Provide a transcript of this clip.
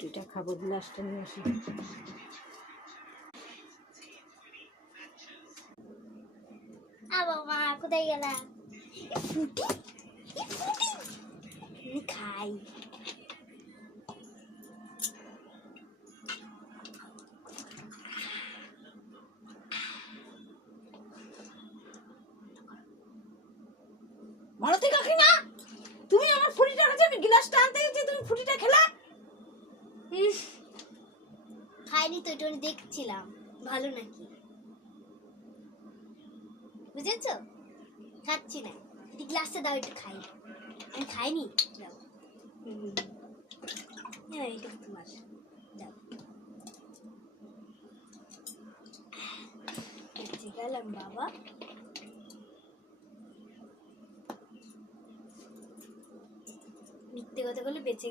ফুটিটা খাবো, গ্লাসটা নিয়ে আসি। বাবা কোথায় গেলা? ফুটি খাই। মালতী কাকিমা, তুমি আমার ফুটিটা কাছে, আমি গ্লাসটা আনতে গেছি, তুমি ফুটিটা খেলা? খাইনি তো, এটা দেখছিলাম ভালো নাকি, বুঝেছো? খাচ্ছি না, গ্লাসটা দাও একটু খাই। আমি খাইনি, দাও। এইটা তোমার, দাও। বেঁচে গেলাম বাবা। মিথ্যে কথা বলে বেঁচে